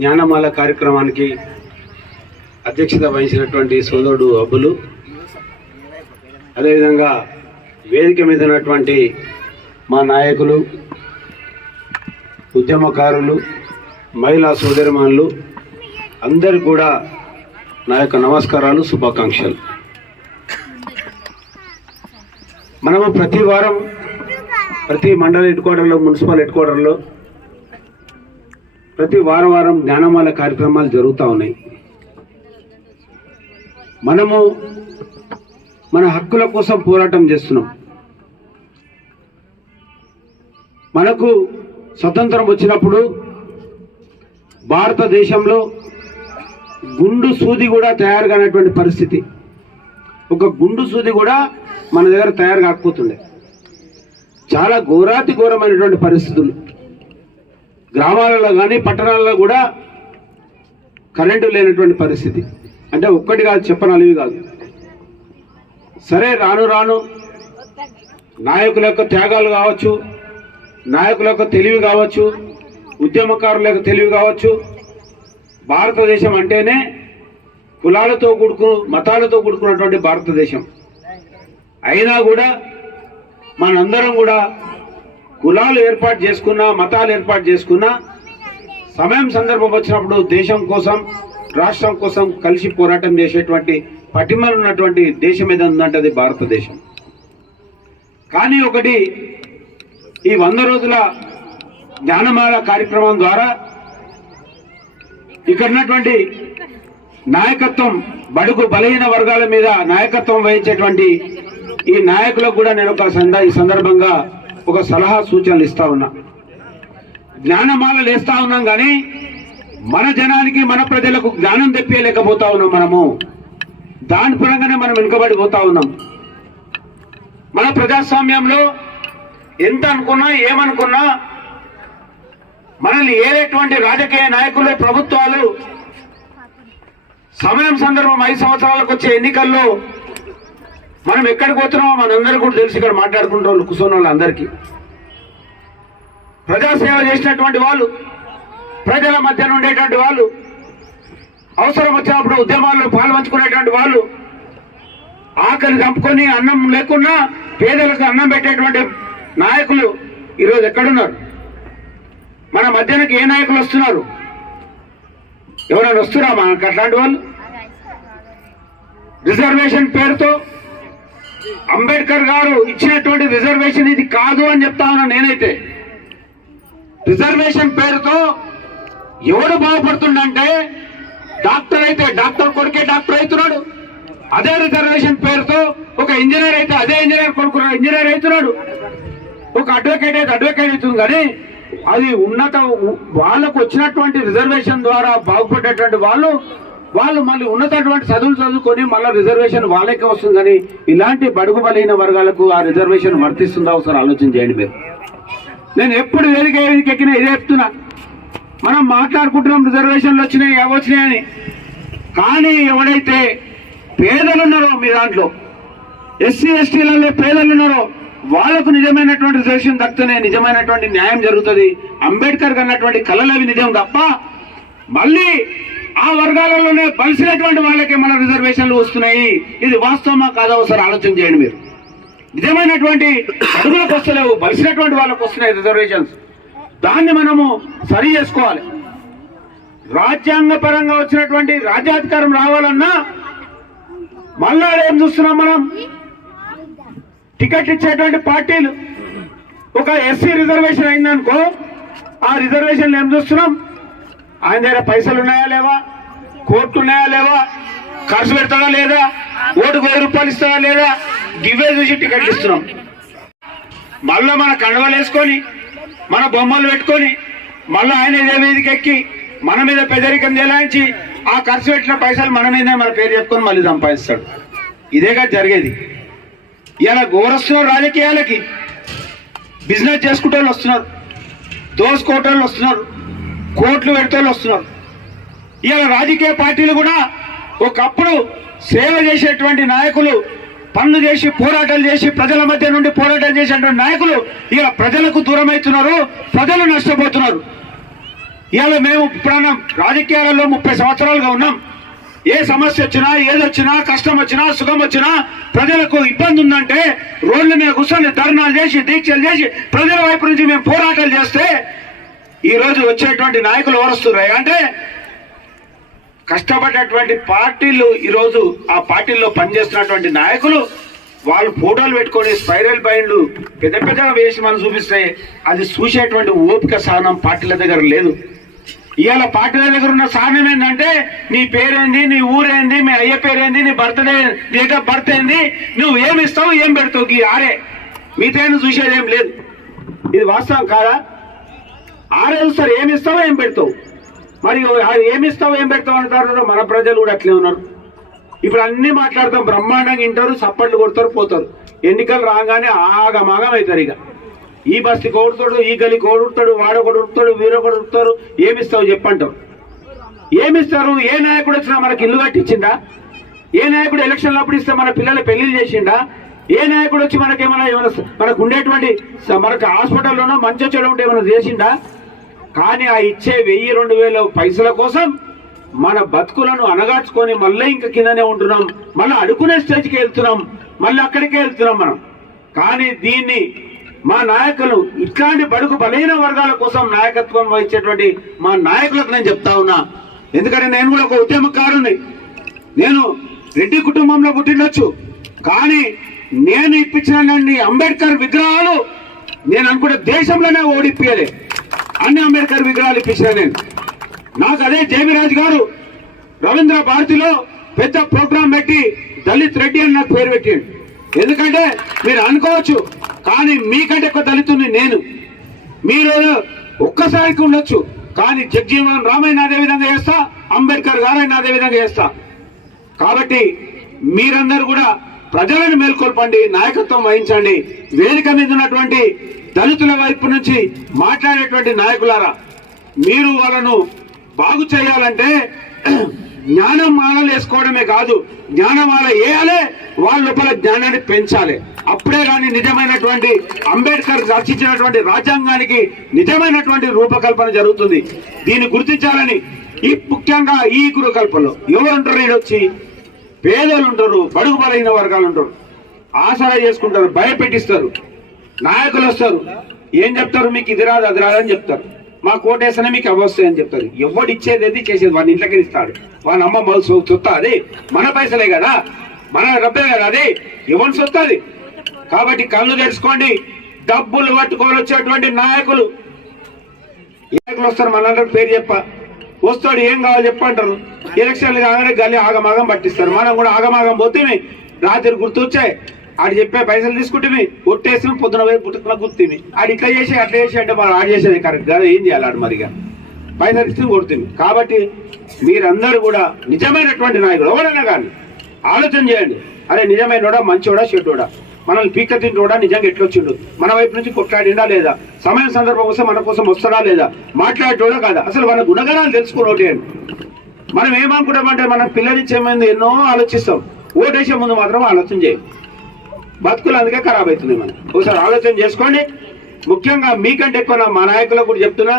జ్ఞానమాల కార్యక్రమానికి అధ్యక్షత వహించినటువంటి సోదరుడు అబ్బులు. అదేవిధంగా వేదిక మీద ఉన్నటువంటి మా నాయకులు ఉద్యమకారులు మహిళా సోదరిమానులు అందరు కూడా నా యొక్క నమస్కారాలు శుభాకాంక్షలు. మనము ప్రతి వారం ప్రతి మండల హెడ్ క్వార్టర్లో మున్సిపల్ హెడ్ క్వార్టర్లో ప్రతి వారం వారం జ్ఞానమాల కార్యక్రమాలు జరుగుతూ ఉన్నాయి. మనము మన హక్కుల కోసం పోరాటం చేస్తున్నాం. మనకు స్వతంత్రం వచ్చినప్పుడు భారతదేశంలో గుండు సూది కూడా తయారు కానటువంటి పరిస్థితి. ఒక గుండు సూది కూడా మన దగ్గర తయారు కాకపోతుండే. చాలా ఘోరాతి ఘోరమైనటువంటి పరిస్థితులు. గ్రామాలలో కానీ పట్టణాలలో కూడా కరెంటు లేనటువంటి పరిస్థితి. అంటే ఒక్కటి కాదు చెప్పనాలివి కాదు. సరే రాను రాను నాయకుల యొక్క త్యాగాలు కావచ్చు నాయకుల యొక్క తెలివి కావచ్చు ఉద్యమకారుల యొక్క తెలివి కావచ్చు భారతదేశం అంటేనే కులాలతో కూడుకు మతాలతో కూడుకున్నటువంటి భారతదేశం. అయినా కూడా మనందరం కూడా కులాలు ఏర్పాటు చేసుకున్నా మతాలు ఏర్పాటు చేసుకున్నా సమయం సందర్భం వచ్చినప్పుడు దేశం కోసం రాష్ట్రం కోసం కలిసి పోరాటం చేసేటువంటి పటిమలు ఉన్నటువంటి దేశం ఏదో ఉందంటది భారతదేశం. కానీ ఒకటి ఈ వంద రోజుల జ్ఞానమాల కార్యక్రమం ద్వారా ఇక్కడ ఉన్నటువంటి నాయకత్వం బడుగు బలహీన వర్గాల మీద నాయకత్వం వహించేటువంటి ఈ నాయకులకు కూడా నేను ఒక సంద ఈ సందర్భంగా ఒక సలహా సూచనలు ఇస్తా ఉన్నా. జ్ఞానమాలలు వేస్తా ఉన్నాం కానీ మన జనానికి మన ప్రజలకు జ్ఞానం తెప్పియలేకపోతా ఉన్నాం మనము. దాని పరంగానే మనం వెనుకబడిపోతా ఉన్నాం. మన ప్రజాస్వామ్యంలో ఎంత అనుకున్నా ఏమనుకున్నా మనల్ని ఏలేటువంటి రాజకీయ నాయకులు ప్రభుత్వాలు సమయం సందర్భం ఐదు సంవత్సరాలకు వచ్చే ఎన్నికల్లో మనం ఎక్కడికి పోతున్నామో మనందరికీ కూడా తెలిసి ఇక్కడ మాట్లాడుకుంటున్న వాళ్ళు కూర్చున్న వాళ్ళందరికీ ప్రజాసేవ చేసినటువంటి వాళ్ళు ప్రజల మధ్యన ఉండేటువంటి వాళ్ళు అవసరం వచ్చినప్పుడు ఉద్యమాల్లో పాల్పంచుకునేటువంటి వాళ్ళు ఆకలి చంపుకొని అన్నం లేకున్నా పేదలకు అన్నం పెట్టేటువంటి నాయకులు ఈరోజు ఎక్కడున్నారు? మన మధ్యనకి ఏ నాయకులు వస్తున్నారు? ఎవరైనా వస్తున్నా మనకు అట్లాంటి వాళ్ళు? రిజర్వేషన్ పేరుతో అంబేద్కర్ గారు ఇచ్చినటువంటి రిజర్వేషన్ ఇది కాదు అని చెప్తా ఉన్నా నేనైతే. రిజర్వేషన్ పేరుతో ఎవడు బాగుపడుతుండంటే డాక్టర్ అయితే డాక్టర్ కొడుకే డాక్టర్ అవుతున్నాడు. అదే రిజర్వేషన్ పేరుతో ఒక ఇంజనీర్ అయితే అదే ఇంజనీర్ కొడుకు ఇంజనీర్ అవుతున్నాడు. ఒక అడ్వకేట్ అయితే అడ్వకేట్ అవుతుంది కానీ అది ఉన్నత వాళ్ళకు వచ్చినటువంటి రిజర్వేషన్ ద్వారా బాగుపడేటువంటి వాళ్ళు వాళ్ళు మళ్ళీ ఉన్నతటువంటి చదువులు చదువుకొని మళ్ళీ రిజర్వేషన్ వాళ్ళకే వస్తుంది కానీ ఇలాంటి బడుగు బలైన వర్గాలకు ఆ రిజర్వేషన్ వర్తిస్తుందా ఒకసారి ఆలోచన చేయండి మీరు. నేను ఎప్పుడు వేదిక వేదిక ఎక్కినా ఇదే చెప్తున్నా. మనం మాట్లాడుకుంటున్నాం రిజర్వేషన్లు వచ్చినాయి అవి అని కానీ ఎవడైతే పేదలు ఉన్నారో మీ దాంట్లో ఎస్సీ ఎస్టీలలో పేదలు ఉన్నారో వాళ్ళకు నిజమైనటువంటి రిజర్వేషన్ దక్కుతూనే నిజమైనటువంటి న్యాయం జరుగుతుంది. అంబేద్కర్ అన్నటువంటి కళలు అవి నిజం తప్ప మళ్ళీ ఆ వర్గాలలోనే బలిసినటువంటి వాళ్ళకే మన రిజర్వేషన్లు వస్తున్నాయి. ఇది వాస్తవమా కాదా ఒకసారి ఆలోచన చేయండి మీరు. నిజమైనటువంటి అడుగులకు వస్తలేవు బలిసినటువంటి వాళ్ళకు వస్తున్నాయి రిజర్వేషన్స్. దాన్ని మనము సరి చేసుకోవాలి. రాజ్యాంగ పరంగా వచ్చినటువంటి రాజ్యాధికారం రావాలన్నా మళ్ళా ఏం చూస్తున్నాం మనం? టికెట్ ఇచ్చేటువంటి పార్టీలు. ఒక ఎస్సీ రిజర్వేషన్ అయిందనుకో ఆ రిజర్వేషన్లు ఏం చూస్తున్నాం? ఆయన దగ్గర పైసలు ఉన్నాయా లేవా? కోర్టు ఉన్నాయా లేవా? ఖర్చు పెడతాడా లేదా? ఓటుకు వెయ్యి రూపాయలు ఇస్తాడా లేదా? గివ్వే చూసి టికెట్లు ఇస్తున్నాం. మళ్ళా మన కండవలు వేసుకొని మన బొమ్మలు పెట్టుకొని మళ్ళీ ఆయన ఇదే వేదిక ఎక్కి మన మీద పెదరికం చెలాయించి ఆ ఖర్చు పెట్టిన పైసలు మన మీదే మన పేరు చెప్పుకొని మళ్ళీ సంపాదిస్తాడు. ఇదేగా జరిగేది. ఇలా గోరస్తున్నారు రాజకీయాలకి బిజినెస్ చేసుకుంటే వాళ్ళు వస్తున్నారు. దోసుకోటోళ్ళు వస్తున్నారు. కోట్లు పెడితోళ్ళు వస్తున్నారు ఇవాళ రాజకీయ పార్టీలు కూడా ఒకప్పుడు సేవ చేసేటువంటి నాయకులు పనులు చేసి పోరాటాలు చేసి ప్రజల మధ్య నుండి పోరాటాలు చేసేటువంటి నాయకులు ఇలా ప్రజలకు దూరమవుతున్నారు ప్రజలు నష్టపోతున్నారు. ఇవాళ మేము ఇప్పుడన్నా రాజకీయాలలో ముప్పై సంవత్సరాలుగా ఉన్నాం. ఏ సమస్య వచ్చినా ఏదొచ్చినా కష్టం వచ్చినా సుఖం వచ్చినా ప్రజలకు ఇబ్బంది ఉందంటే రోడ్ల మీద కూర్చొని ధర్నాలు చేసి దీక్షలు చేసి ప్రజల వైపు నుంచి మేము పోరాటాలు చేస్తే ఈ రోజు వచ్చేటువంటి నాయకులు ఓరుస్తున్నాయి అంటే కష్టపడ్డటువంటి పార్టీలు ఈరోజు ఆ పార్టీల్లో పనిచేస్తున్నటువంటి నాయకులు వాళ్ళు ఫోటోలు పెట్టుకొని స్పైరల్ బైండ్లు పెద్ద పెద్దగా వేసి మనం చూపిస్తే అది చూసేటువంటి ఓపిక సహనం పార్టీల దగ్గర లేదు. ఇవాళ పార్టీల దగ్గర ఉన్న సహనం ఏంటంటే నీ పేరేంది నీ ఊరేంది మీ అయ్య పేరేంది నీ బర్త్డే డేట్ ఆఫ్ బర్త్ ఏంది నువ్వు ఏమి ఇస్తావు ఏం పెడతావు ఈ ఆరే. మీతో చూసేది ఏం లేదు. ఇది వాస్తవం కాదా? ఆరే చూస్తారు ఏమి ఇస్తావో ఏం పెడతావు? మరి అది ఏమి ఇస్తావు ఏం పెడతావు అంటారు మన ప్రజలు కూడా అట్లే ఉన్నారు. ఇప్పుడు అన్ని మాట్లాడతాం బ్రహ్మాండంగా వింటారు సప్పట్లు కొడతారు పోతారు. ఎన్నికలు రాగానే ఆగమాగం అవుతారు ఇక. ఈ బస్తి కొడుతాడు ఈ గలి కొడుతాడు వాడొకడు ఉడుతాడు వీరొకడు ఉడుతాడు ఏమిస్తావు చెప్పంటారు ఏమిస్తారు? ఏ నాయకుడు వచ్చినా మనకి ఇల్లు కట్టించిందా ఏ నాయకుడు ఎలక్షన్లు అప్పుడు ఇస్తే మన పిల్లల పెళ్ళిళ్ళు చేసిండా? ఏ నాయకుడు వచ్చి మనకేమైనా ఏమైనా మనకు ఉండేటువంటి మనకు హాస్పిటల్లోనో మంచి చెడు ఉంటే ఏమైనా చేసిండా? కానీ ఆ ఇచ్చే వెయ్యి రెండు వేల పైసల కోసం మన బతుకులను అనగాచుకొని మళ్ళీ ఇంకా కిందనే ఉంటున్నాం. మళ్ళీ అడుకునే స్టేజ్కి వెళ్తున్నాం. మళ్ళీ అక్కడికే వెళ్తున్నాం మనం. కానీ దీన్ని మా నాయకులు ఇట్లాంటి బడుగు బలహీన వర్గాల కోసం నాయకత్వం వహించేటువంటి మా నాయకులకు నేను చెప్తా ఉన్నా. ఎందుకంటే నేను కూడా ఒక ఉద్యమకారుని నేను రెడ్డి కుటుంబంలో పుట్టిండొచ్చు. కానీ నేను ఇప్పించిన అంబేద్కర్ విగ్రహాలు నేను అనుకుంటే దేశంలోనే ఓడిపోయలే అన్ని అంబేద్కర్ విగ్రహాలు ఇప్పించిన నేను. నాకు అదే జేమిరాజు గారు రవీంద్ర భారతిలో పెద్ద ప్రోగ్రాం పెట్టి దళిత్ రెడ్డి అని నాకు పేరు పెట్టాడు. ఎందుకంటే మీరు అనుకోవచ్చు కానీ మీకంటే ఎక్కువ దళితుని నేను. మీరు ఒక్కసారికి ఉండొచ్చు కానీ జగ్జీవన్ రామయ్య అదే విధంగా చేస్తా అంబేద్కర్ గారైనా అదే విధంగా చేస్తా. కాబట్టి మీరందరూ కూడా ప్రజలను మేల్కొల్పండి నాయకత్వం వహించండి. వేదిక మీద ఉన్నటువంటి దళితుల వైపు నుంచి మాట్లాడేటువంటి నాయకులారా మీరు వాళ్ళను బాగు చేయాలంటే జ్ఞానం మాలలు వేసుకోవడమే కాదు జ్ఞానమాల వేయాలి వాళ్ళ లోపల జ్ఞానాన్ని పెంచాలి. అప్పుడే కానీ నిజమైనటువంటి అంబేద్కర్ రచించినటువంటి రాజ్యాంగానికి నిజమైనటువంటి రూపకల్పన జరుగుతుంది. దీన్ని గుర్తించాలని ఈ ముఖ్యంగా ఈ గురుకల్పనలో ఎవరుంటారు ఈడొచ్చి పేదలు ఉంటారు బడుగు బలైన వర్గాలు ఉంటారు. ఆసరా చేసుకుంటారు భయపెట్టిస్తారు. నాయకులు వస్తారు. ఏం చెప్తారు? మీకు ఇది రాదు అది రాదని చెప్తారు. మా కోటేసనే మీకు అవస్థ అని చెప్తారు. ఎవడు ఇచ్చేది ఏది చేసేది వాడిని ఇంట్లోకి ఇస్తాడు. వాని అమ్మ మొదలు సొత్త అది. మన పైసలే కదా. మన డబ్బే కదా అది. ఎవరి సొత్త అది కాబట్టి కళ్ళు తెరుచుకోండి. డబ్బులు పట్టుకొని వచ్చేటువంటి నాయకులు. నాయకులు వస్తారు మనందరికి పేరు చెప్ప. వస్తాడు ఏం కావాలి చెప్పంటారు ఎలక్షన్లు కాగానే గల్లి ఆగమాగం పట్టిస్తారు. మనం కూడా ఆగమాగం పోతే రాత్రి గుర్తొచ్చాయి. ఆడు చెప్పే పైసలు తీసుకుంటే ఒట్టేసి పొద్దున పోయి పుట్టుకున్న గుర్తిమి ఆడు ఇట్లా చేసి అట్లా చేసి అంటే మనం ఆడు చేసేది కరెక్ట్ కదా. ఏం చేయాలి ఆడు మరిగా పైసలు ఇస్తే కొడుతుంది. కాబట్టి మీరందరూ కూడా నిజమైనటువంటి నాయకుడు ఎవరైనా కానీ ఆలోచన చేయండి. అరే నిజమైనోడా మంచివాడా చెడ్డోడా? మనల్ని పీక తింటోడా నిజంగా ఎట్లొచ్చిండు? మన వైపు నుంచి కొట్లాడిండా లేదా? సమయం సందర్భం వస్తే మన కోసం వస్తాడా లేదా? మాట్లాడేటోడా కాదా? అసలు మన గుణగణాలు తెలుసుకోవడం అని మనం ఏమనుకుంటామంటే మనం పిల్లనిచ్చే ముందు ఎన్నో ఆలోచిస్తాం. ఓటేసే ముందు మాత్రం ఆలోచన చేయం. బతుకులు అందుకే ఖరాబ్ అవుతుంది మనం. ఒకసారి ఆలోచన చేసుకోండి. ముఖ్యంగా మీకంటే ఎక్కువ మా నాయకులకు కూడా చెప్తున్నా.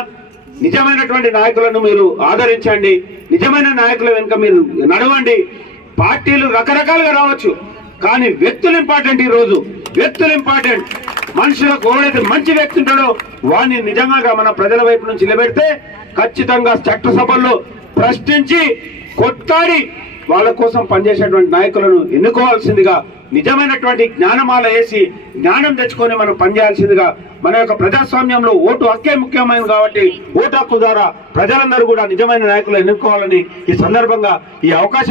నిజమైనటువంటి నాయకులను మీరు ఆదరించండి. నిజమైన నాయకుల వెనుక మీరు నడవండి. పార్టీలు రకరకాలుగా రావచ్చు. కానీ వ్యక్తులు ఇంపార్టెంట్ ఈ రోజు. వ్యక్తులు ఇంపార్టెంట్ మనుషులకు ఎవరైతే మంచి వ్యక్తి ఉంటాడో వాడిని నిజంగా మన ప్రజల వైపు నుంచి నిలబెడితే ఖచ్చితంగా చట్టసభల్లో ప్రశ్నించి కొట్లాడి వాళ్ళ కోసం పనిచేసేటువంటి నాయకులను ఎన్నుకోవాల్సిందిగా నిజమైనటువంటి జ్ఞానమాల వేసి జ్ఞానం తెచ్చుకొని మనం పనిచేయాల్సిందిగా మన యొక్క ప్రజాస్వామ్యంలో ఓటు హక్కే ముఖ్యమైనది కాబట్టి ఓటు హక్కు ద్వారా ప్రజలందరూ కూడా నిజమైన నాయకులు ఎన్నుకోవాలని ఈ సందర్భంగా ఈ అవకాశం